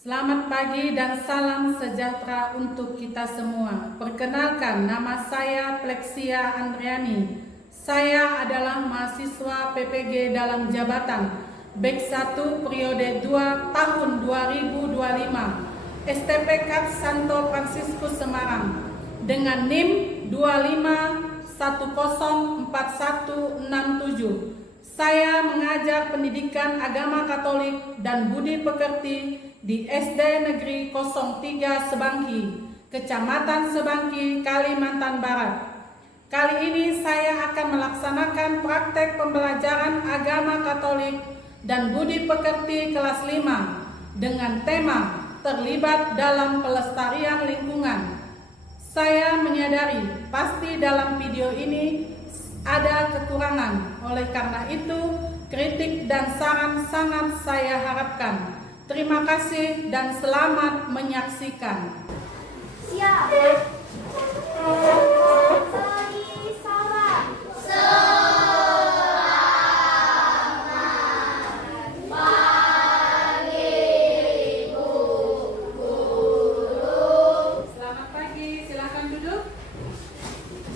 Selamat pagi dan salam sejahtera untuk kita semua. Perkenalkan, nama saya Plexia Andriani. Saya adalah mahasiswa PPG dalam jabatan BEK 1 periode 2 tahun 2025 STPK Santo Fransiskus Semarang dengan NIM 25104167. Saya mengajar pendidikan agama Katolik dan budi pekerti di SD Negeri 03 Sebangki, Kecamatan Sebangki, Kalimantan Barat. Kali ini saya akan melaksanakan praktek pembelajaran agama Katolik dan budi pekerti kelas 5 dengan tema terlibat dalam pelestarian lingkungan. Saya menyadari pasti dalam video ini ada kekurangan, oleh karena itu kritik dan saran sangat saya harapkan. Terima kasih dan selamat menyaksikan. Siap. Selamat pagi, silakan duduk.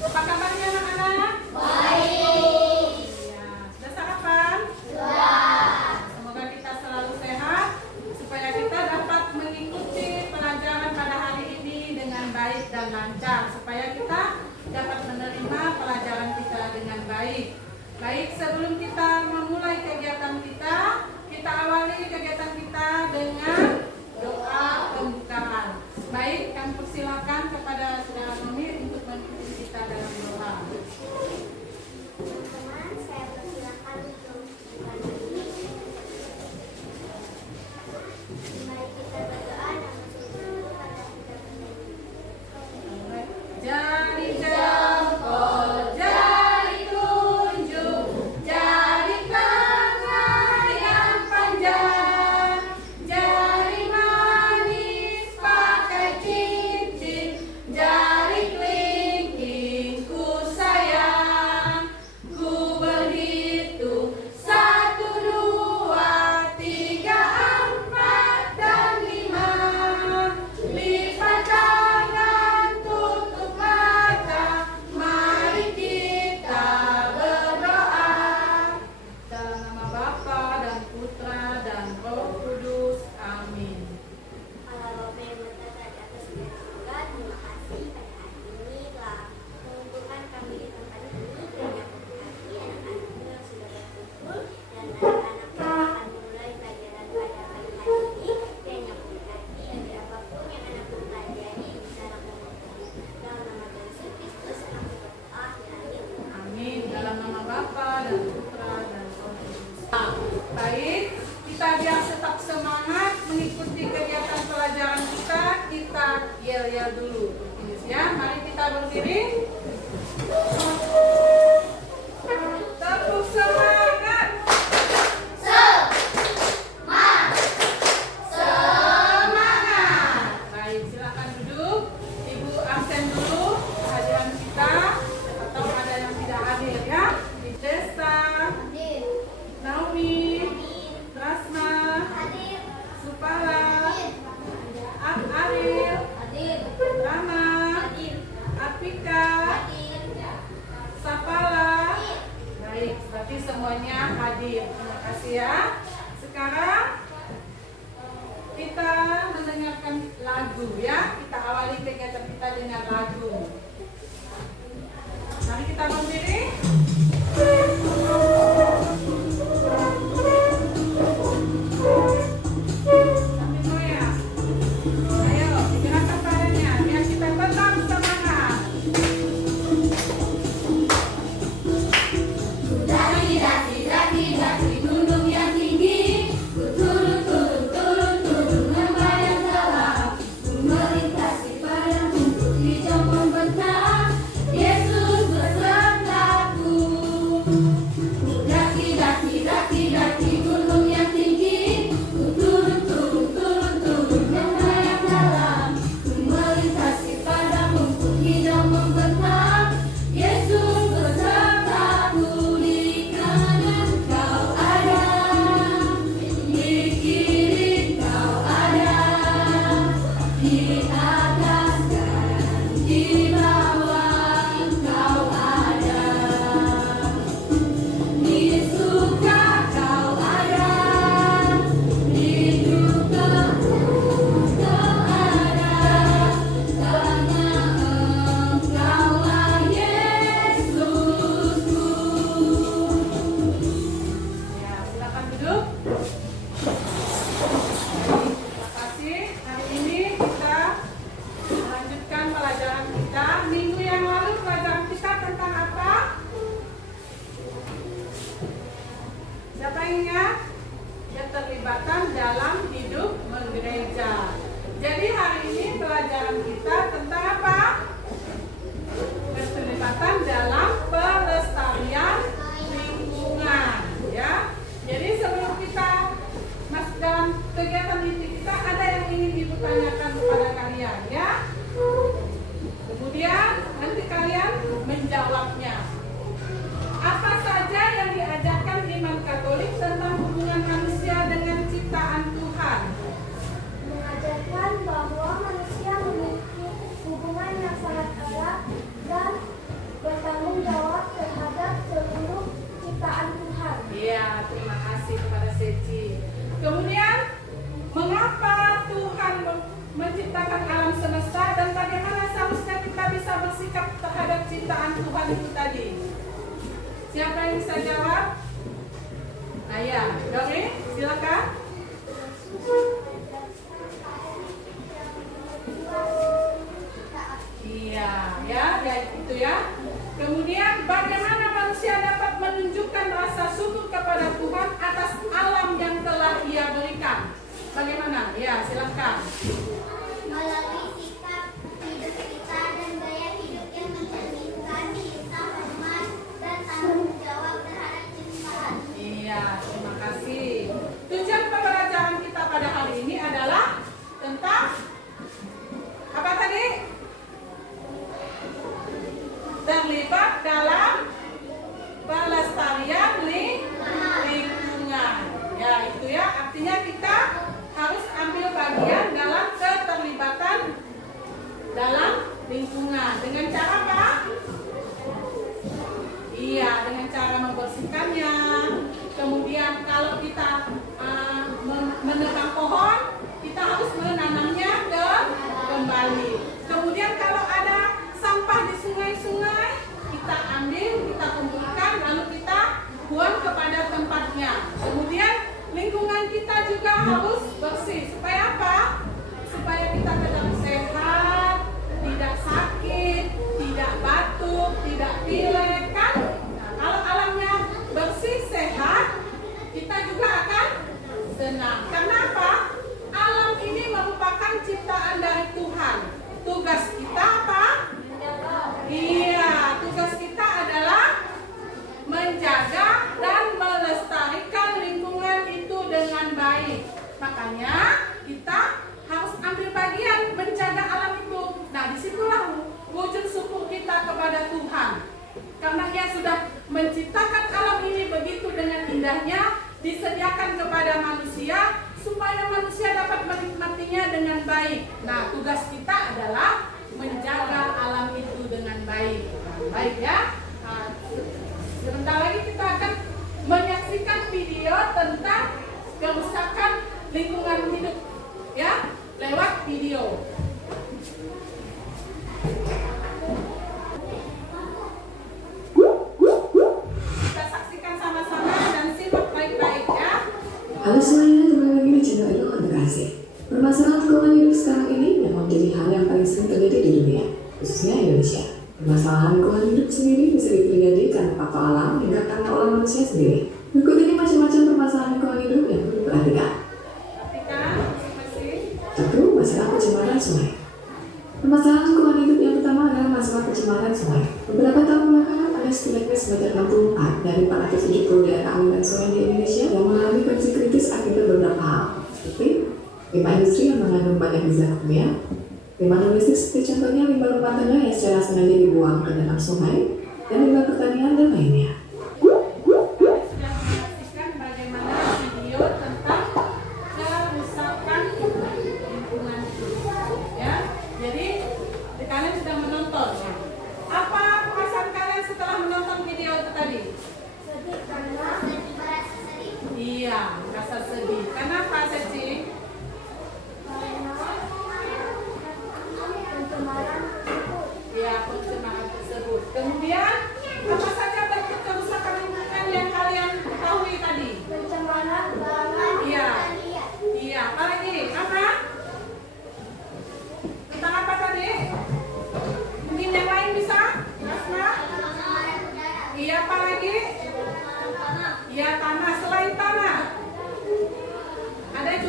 Apa kabarnya anak-anak? Baik. Ya, sudah sarapan? Sudah. Semoga kita selalu sehat supaya kita dapat mengikuti pelajaran pada hari ini dengan baik dan lancar, supaya kita dapat menerima pelajaran kita dengan baik. Baik, sebelum kita memulai kegiatan kita awali kegiatan kita dengan doa pembukaan. Baik, kami persilakan kepada saudara Nomi untuk memimpin kita dalam doa. Teman-teman, saya persilakan untuk memulai. Mari kita berdoa dan bersyukur pada kita berdua. Jari jempol, jari tunjuk, jari tengah yang panjang, jari manis pakai cincin, jari kelingking ku sayang. Ku berhitung 1, 2, 3, 4, dan 5. Lipat tangan, tutup mata, mari kita berdoa. Dalam nama Bapa dan Putra dan Roh Kudus. Amin. Allah Bapa yang bertata di atas segala surga, terima kasih pada hari ini telah mengumpulkan kami di tempat ini, kiranya memberkati anak-anakmu yang sudah berkumpul dan anak-anak yang akan memulai pelajaran pada pagi hari ini, kiranya memberkati agar apapun yang anakku pelajari bisa lakukan. Dalam nama Tuhan Yesus Kristus, aku berdoa, amin. Amin. Dalam nama Bapa dan Putra dan Roh Kudus. Baik, kita biar tetap semangat mengikuti kegiatan pelajaran kita yel-yel dulu. Ya, mari kita berdiri. Tepuk semangat. Semangat. Baik, silakan duduk. Ibu absen dulu kehadiran kita. Siapa tahu ada yang tidak hadir ya. Di Desta, Hadir. Naomi, Rasma, Hadir. Supala, Ariel, Hadir. Rama, Hadir. Apika, Hadir. Sapala. Baik, berarti semuanya hadir. Terima kasih ya. Sekarang kita mendengarkan lagu ya. Kita awali kegiatan kita dengan lagu. Mari kita berdiri. Sambil goyang. Ayo, gerakan badannya biar kita tetap semangat. Daki gunung yang tinggi, ku turun membayang gelap, ku melintasi padang rumput hijau membentang. Yesus beserta dalam hidup menggereja. Jadi hari ini pelajaran kita tentang apa? Keterlibatan dalam pelestarian lingkungan, ya. Jadi sebelum kita masuk dalam kegiatan inti kita, ada yang ingin Ibu tanyakan kepada kalian, ya. Kemudian nanti kalian menjawabnya. Apa saja yang diajarkan iman Katolik tentang hubungan manusia dengan ciptaan Tuhan? Mengajarkan bahwa manusia memiliki hubungan yang sangat erat dan bertanggung jawab terhadap seluruh ciptaan Tuhan. Iya, terima kasih kepada Seci. Kemudian, mengapa Tuhan menciptakan alam semesta dan bagaimana seharusnya kita bisa bersikap terhadap ciptaan Tuhan itu tadi? Siapa yang bisa jawab? Ayah, Dori, silakan. Iya, ya itu ya. Kemudian bagaimana manusia dapat menunjukkan rasa syukur kepada Tuhan atas alam yang telah Ia berikan? Bagaimana? Ya, silakan. Melalui sikap hidup kita dan gaya hidup yang mencerminkan cinta, hormat, dan tanggung jawab terhadap ciptaan. Iya, terima kasih. Tujuan pembelajaran kita pada hari ini adalah tentang apa tadi? Terlibat dalam pelestarian lingkungan. Ya, itu ya. Artinya kita harus ambil bagian dalam keterlibatan dalam lingkungan. Dengan cara apa? Iya, dengan cara membersihkannya. Kemudian kalau kita menebang pohon, kita harus menanamnya kembali. Kemudian kalau ada sampah di sungai-sungai, kita ambil, kita kumpulkan, lalu kita buang kepada tempatnya. Kemudian lingkungan kita juga harus bersih. Supaya apa? Supaya kita tetap sehat, tidak sakit, tidak batuk, tidak pilek, kan? Nah, kalau alamnya bersih, sehat, kita juga akan senang. Karena apa? Alam ini merupakan ciptaan dari Tuhan. Tugas kita apa? Iya, tugas kita adalah menjaga dan melestarikan lingkungan itu dengan baik. Makanya kita harus ambil bagian menjaga alam itu. Nah, disitulah wujud syukur kita kepada Tuhan. Karena Ia sudah menciptakan alam ini begitu dengan indahnya, disediakan kepada manusia supaya manusia dapat menikmatinya dengan baik. Nah, tugas kita adalah menjaga alam itu dengan baik. Baik ya. Nah, sebentar lagi kita akan menyaksikan video tentang kerusakan lingkungan hidup, ya, lewat video. Kita saksikan sama-sama dan simak baik-baik ya. Halo semuanya, kembali lagi di channel Elo Edukasi. Permasalahan lingkungan hidup sekarang ini memang menjadi hal yang paling sering terjadi di dunia, khususnya Indonesia. Permasalahan lingkungan hidup sendiri bisa terjadi karena faktor alam hingga karena oleh manusia sendiri. Berikut ini macam-macam permasalahan lingkungan hidup yang perlu diperhatikan. Satu, masalah pencemaran sungai. Permasalahan lingkungan hidup yang pertama adalah masalah pencemaran sungai. Beberapa tahun belakangan ada setidaknya sebanyak 64 dari 470 daerah aliran sungai di Indonesia yang mengalami kondisi kritis akibat beberapa hal, seperti limbah industri yang mengandung banyak zat kimia, limbah domestik seperti contohnya limbah rumah tangga yang secara sengaja dibuang ke dalam sungai, dan limbah pertanian dan lainnya. Sudah menyaksikan bagaimana video tentang kerusakan lingkungan ya. Jadi kalian sudah menonton ya. Apa perasaan kalian setelah menonton video itu tadi? Sedih karena merasa sedih. Iya, rasa sedih. Kenapa Seci? Pencemaran tersebut. Ya, pencemaran tersebut. Kemudian apa saja bentuk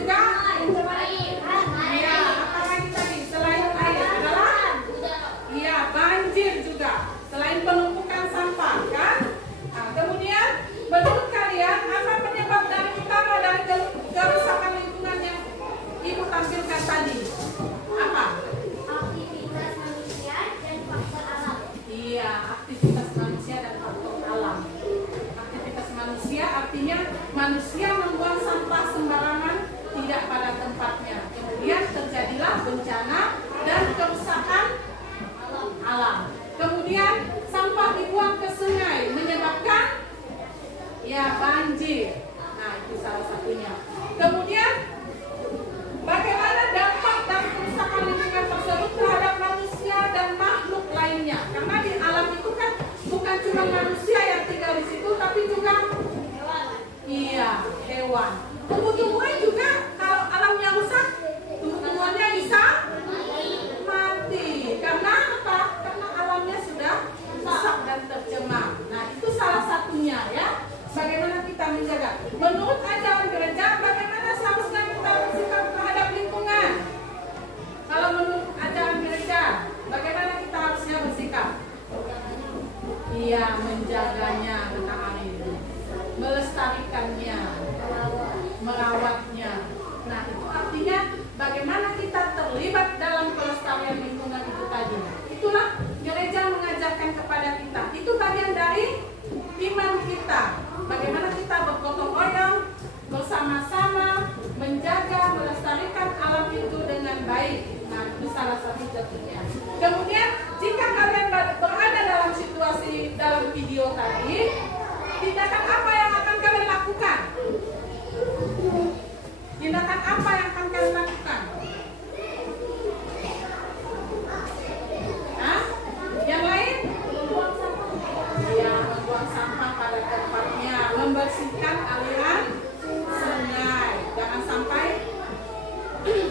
juga? Iya, apa lagi tadi? Selain air adalah? Iya, banjir juga. Selain penumpukan sampah, kan? Nah, kemudian, menurut kalian, apa penyebab utama dari kerusakan lingkungan yang Ibu tampilkan tadi? Apa? Aktivitas manusia dan faktor alam. Iya, aktivitas manusia dan faktor alam. Aktivitas manusia artinya manusia membuang sampah sembarangan tidak pada tempatnya. Kemudian terjadilah bencana dan kerusakan alam. Kemudian sampah dibuang ke sungai menyebabkan ya banjir. Nah, itu salah satunya. Kemudian bagaimana dampak dan kerusakan lingkungan tersebut terhadap manusia dan makhluk lainnya? Karena di alam itu kan bukan cuma manusia yang tinggal di situ, tapi juga iya, hewan. Tumbuh-tumbuhan juga kalau alamnya rusak, tumbuh-tumbuhannya bisa mati. Karena apa? Karena alamnya sudah rusak dan tercemar. Nah, itu salah satunya ya. Bagaimana kita menjaga? Menurut ajaran gereja, bagaimana seharusnya kita bersikap terhadap lingkungan? Kalau menurut ajaran gereja, bagaimana kita harusnya bersikap? Iya, menjaganya, benar Amin. Melestarikannya, merawatnya. Nah, itu artinya bagaimana kita terlibat dalam pelestarian lingkungan itu tadi. Itulah gereja mengajarkan kepada kita. Itu bagian dari iman kita. Bagaimana kita bergotong royong bersama-sama menjaga, melestarikan alam itu dengan baik. Nah, itu salah satu contohnya. Kemudian, jika kalian berada dalam situasi dalam video tadi, tindakan apa yang akan kalian lakukan? Tindakan apa yang akan kalian lakukan? Hah? Yang lain? Ya, membuang sampah pada tempatnya, membersihkan aliran sungai, jangan sampai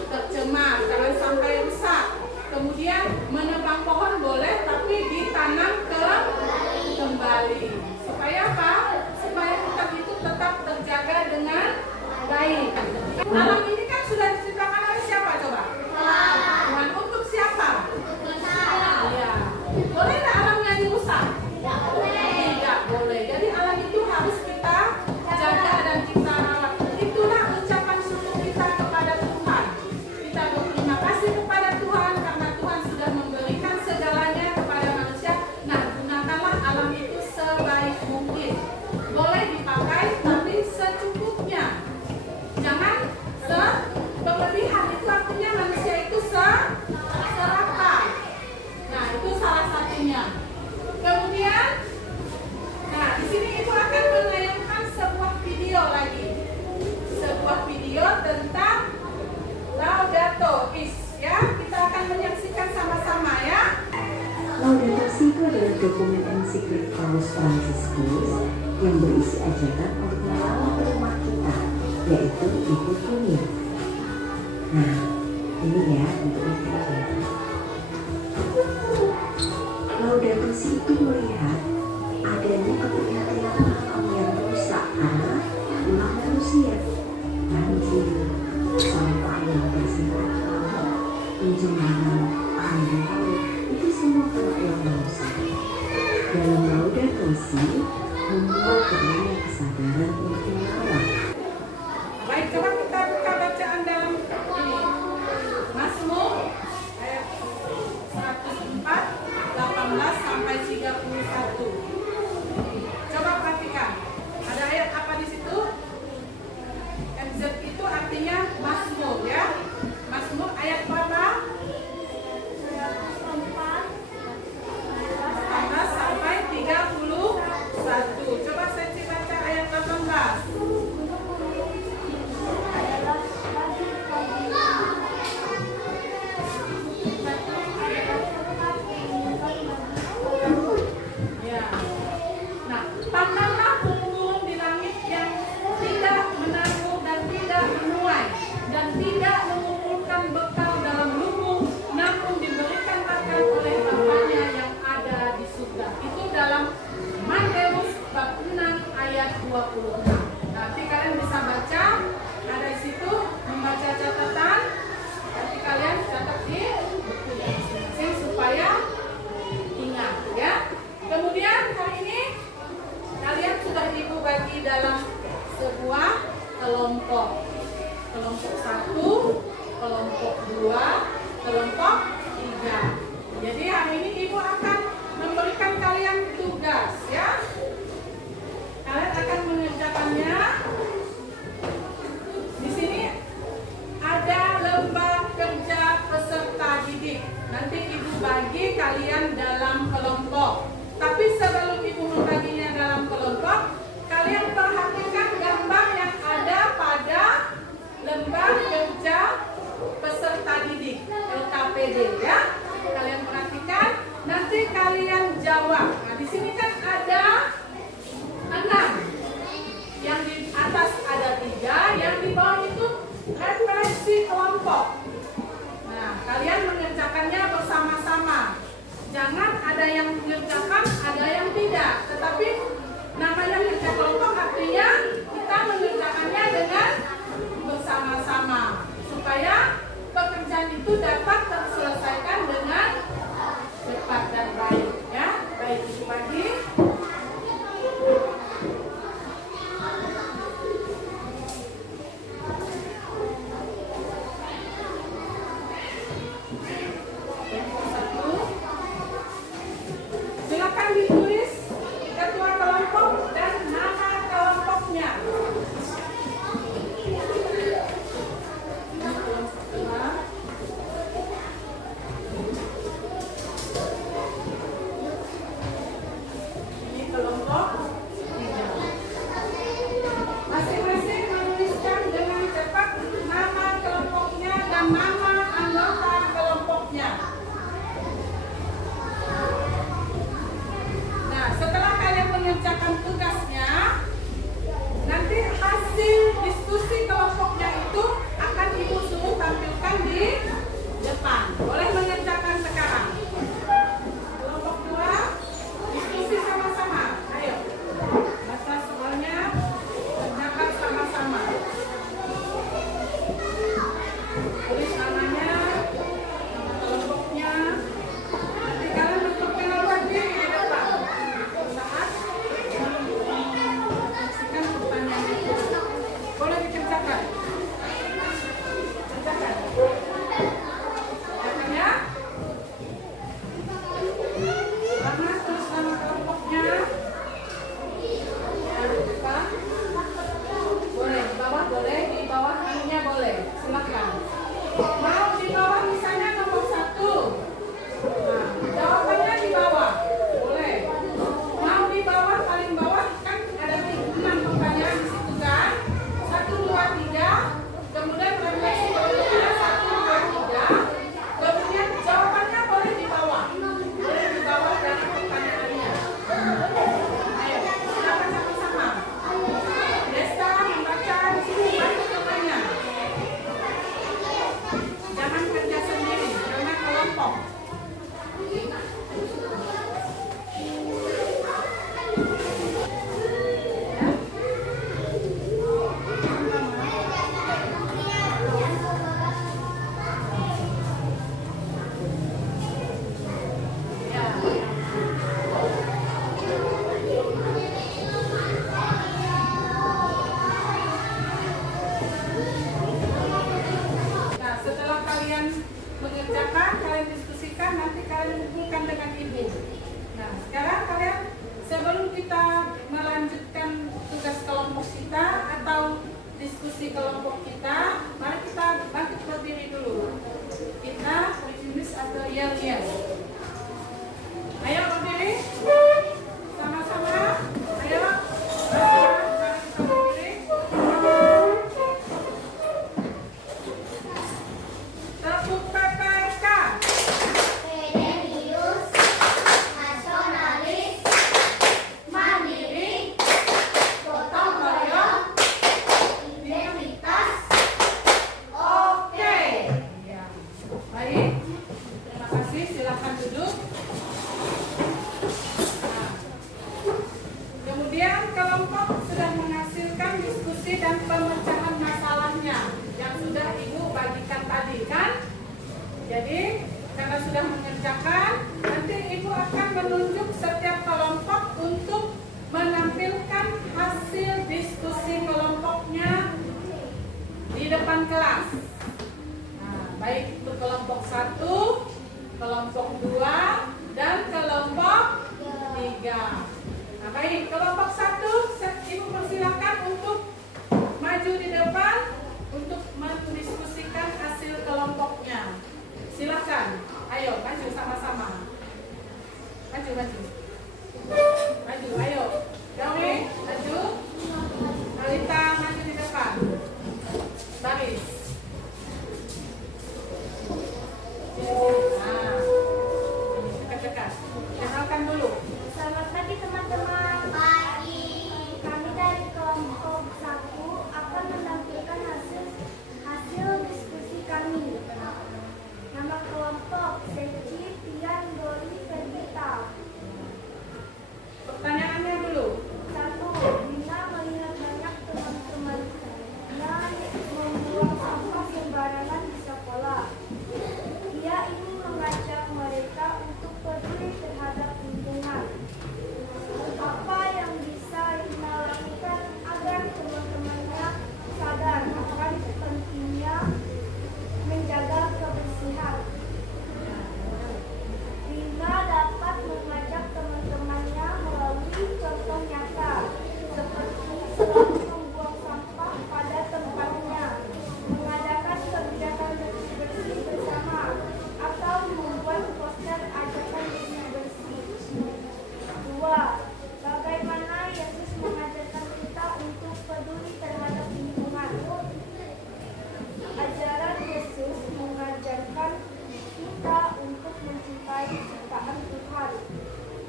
tercemar, jangan sampai rusak. Kemudian menebang pohon boleh, tapi ditanam kembali. Supaya apa? Supaya hutan itu tetap terjaga dengan baik. Alam ini kan sudah diciptakan oleh siapa coba? Tuhan. Untuk siapa? Iya. Boleh nggak alamnya dirusak? Tidak boleh. Jadi alam itu harus kita jaga dan kita rawat. Itulah ucapan syukur kita kepada Tuhan. Kita berterima kasih kepada Tuhan karena Tuhan sudah memberikan segalanya kepada manusia. Nah, gunakanlah alam itu sebaik mungkin. Boleh dipakai tapi secukupnya. Jangan berlebihan. Itu artinya manusia itu serakah. Nah, itu salah satunya. Kemudian, nah di sini Ibu akan menayangkan sebuah video lagi, sebuah video tentang Laudato Is, ya. Kita akan menyaksikan sama-sama ya. Laudato Si itu adalah dokumen ensiklik Paus Fransiskus yang berisi ajakan untuk merawat rumah kita, yaitu ikut kuning. Nah, ini ya bentuknya kayak gini. Laudato Si itu melihat adanya keprihatinan alam yang rusak karena ulah manusia, banjir, sampah yang berserakan, pencemaran air laut, itu semua karena ulah manusia. Dalam Laudato Si membuat perlunya kesadaran untuk merawat. Baik, coba kita buka bacaan dalam ini. Mazmur ayat 104, 18 sampai 31. Coba perhatikan. Ada ayat apa di situ? MZ itu artinya Mazmur ya. Mazmur ayat berapa? 18 sampai 31. Coba saya baca ayat 18. kelompok 2, kelompok 3. Jadi hari ini Ibu akan memberikan kalian tugas ya. Kalian akan mengerjakannya. Di sini ada lembar kerja peserta didik. Nanti Ibu bagi kalian dalam kelompok. Tapi sebelum Ibu membaginya dalam kelompok, kalian perhatikan gambar yang ada pada lembar kerja peserta didik LKPD ya. Kalian perhatikan, nanti kalian jawab. Nah, di sini kan ada 6. Yang di atas ada 3, yang di bawah itu referensi kelompok. Nah, kalian mengerjakannya bersama-sama. Jangan ada yang mengerjakan, ada yang tidak. Tetapi namanya kerja kelompok artinya kita mengerjakannya dengan bersama-sama supaya pekerjaan itu dapat terselesaikan dengan cepat dan baik ya. Baik, Ibu bagi. Silakan ditulis ketua kelompok dan nama kelompoknya. Ini kelompok 3. Masing-masing menuliskan dengan cepat nama kelompoknya dan nama anggota kelompoknya. Nah, setelah kalian mengerjakan tugasnya, nanti hasil diskusi kelompoknya itu akan Ibu suruh tampilkan di depan. Boleh mengerjakan sekarang. Kelompok 2, diskusi sama-sama. Ayo, baca soalnya, kerjakan sama-sama. Tulis namanya, nama kelompoknya. Nanti kalian memperkenalkan diri di depan. Saat menyaksikan pertanyaan itu, boleh dikerjakan. Kerjakan. Kerjakan ya. Nama, tulis nama kelompoknya. Ya, di depan. Boleh, di bawah boleh, di bawah anunya boleh. Silakan. Mau di bawah misalnya nomor 1. Nah, jawabannya di bawah. Boleh. Mau di bawah, paling bawah kan ada 6 pertanyaan di situ kan? 1, 2, 3. Kemudian refleksi berikutnya 1, 2, 3. Kemudian jawabannya boleh di bawah. Boleh di bawah dari pertanyaannya. Ayo, silakan sama-sama. Desa membaca di sini bantu temannya. Jangan kerja sendiri, karena kelompok. Nah, setelah kalian mengerjakan, kalian diskusikan, nanti kalian kumpulkan dengan Ibu. Nah, sekarang kalian sebelum kita melanjutkan tugas kelompok kita atau diskusi kelompok kita, mari kita bangkit berdiri dulu. Kita berjenis atau yel-yel. Ayo berdiri. Sama-sama. Ayo. Mari kita berdiri. Tepuk PPK. Religius, nasionalis, mandiri, Gotong royong. identitas. Oke. Ya. Baik. Terima kasih. Silakan duduk. Nah, kemudian kelompok sudah menghasilkan diskusi dan pemecahan masalahnya yang sudah Ibu bagikan tadi kan? Jadi karena sudah mengerjakan, nanti Ibu akan menunjuk setiap kelompok untuk menampilkan hasil diskusi kelompoknya di depan kelas. Nah, 1, kelompok 2, dan kelompok 3. Nah, baik, kelompok 1, Ibu persilakan untuk maju di depan untuk mendiskusikan hasil kelompoknya. Silakan, ayo maju sama-sama. Maju, ayo. Gawe, maju. Alita, maju di depan. Baris. Nah, dekat-dekat. Kenalkan dulu. Selamat pagi teman-teman. Pagi. Kami dari kelompok 1 akan menampilkan hasil diskusi kami. Nama kelompok Seci, Tian, Doli, Fergita. Pertanyaannya dulu. 1. Dina melihat banyak teman-temannya membuang sampah sembarangan di sekolah. Ia ingin mengajak mereka untuk peduli terhadap lingkungan. Apa yang bisa Dina lakukan agar teman-temannya sadar akan pentingnya menjaga kebersihan? Dina dapat mengajak teman-temannya melalui contoh nyata, seperti selalu membuang sampah pada tempatnya, mengadakan kegiatan bersih-bersih bersama, atau membuat poster ajakan bersih-bersih. 2. Bagaimana Yesus mengajarkan kita untuk peduli terhadap lingkungan? Ajaran Yesus mengajarkan kita untuk mencintai ciptaan Tuhan,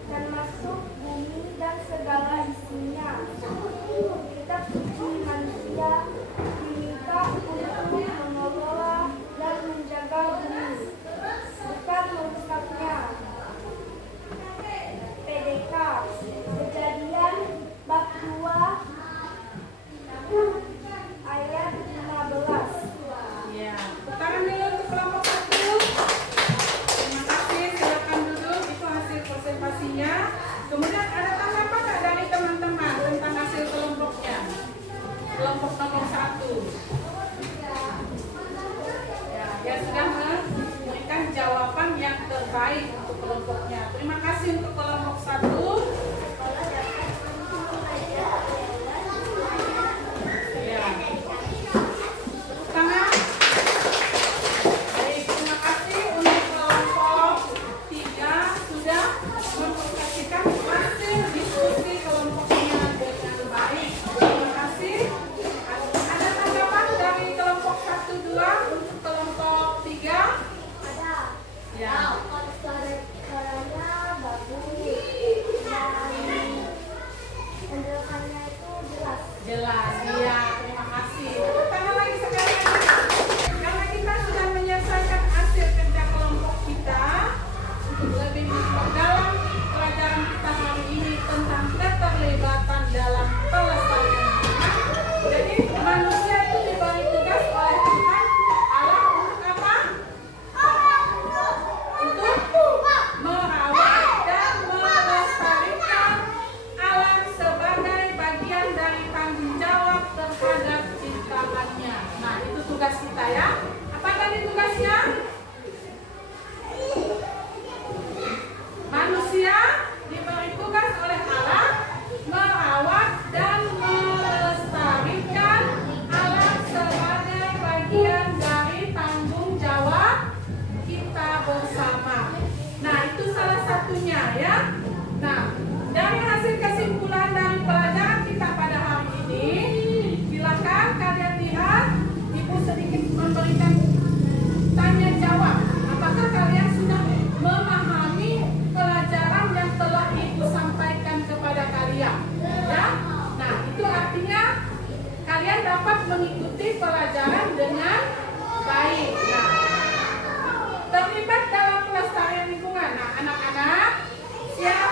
termasuk bumi dan segala isinya. Kitab suci manusia diminta untuk mengelola dan menjaga bumi, bukan merusaknya. PDK Kejadian bab 2 ayat 15. Ya, tangan dulu untuk kelompok 1. Terima kasih, silakan duduk. Itu hasil presentasinya. Kemudian ada tanggapan nggak dari teman-teman tentang hasil kelompoknya? Kelompok nomor 1. Ya, dia sudah memberikan jawaban yang terbaik untuk kelompoknya. Terima kasih untuk kelompok 1. Ya. Tangan. Baik, terima kasih untuk kelompok 3 sudah mempresentasikan hasil diskusi kelompoknya dengan baik. Terima kasih. Ada tanggapan dari kelompok 1, 2 untuk kelompok 3? Ada. Ya. Suaranya bagus dan penjelasannya itu jelas. Jelas, iya. Terima kasih. Tepuk tangan lagi sekali lagi. Karena kita sudah menyelesaikan hasil kerja kelompok kita, untuk lebih memperdalam pelajaran kita hari ini tentang keterlibatan dalam pelestarian lingkungan. Jadi manusia itu diberi tugas oleh Tuhan Allah untuk apa? Untuk merawat dan melestarikan alam sebagai bagian dari tanggung jawab terhadap ciptaannya. Nah, itu tugas kita ya. Apa tadi tugasnya? Manusia diberi tugas oleh Allah merawat dan melestarikan alam sebagai bagian dari tanggung jawab kita bersama. Nah, itu salah satunya ya. Nah, dari hasil kesimpulan dari pelajaran kita pada hari ini, silakan kalian lihat, Ibu sedikit memberikan tanya jawab. Apakah kalian sudah memahami pelajaran yang telah Ibu sampaikan kepada kalian? Ya? Nah, itu artinya kalian dapat mengikuti pelajaran dengan baik. Nah, terlibat dalam pelestarian lingkungan. Nah, anak-anak, siapa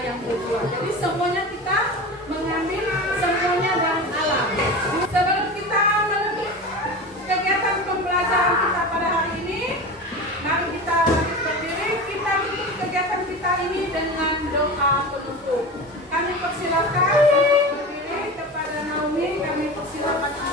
yang berbuah. Jadi semuanya kita mengambil semuanya dari alam. Sebelum kita menutup kegiatan pembelajaran kita pada hari ini, mari kita berdiri, kita tutup kegiatan kita ini dengan doa penutup. Kami persilakan berdiri kepada Naomi, kami persilakan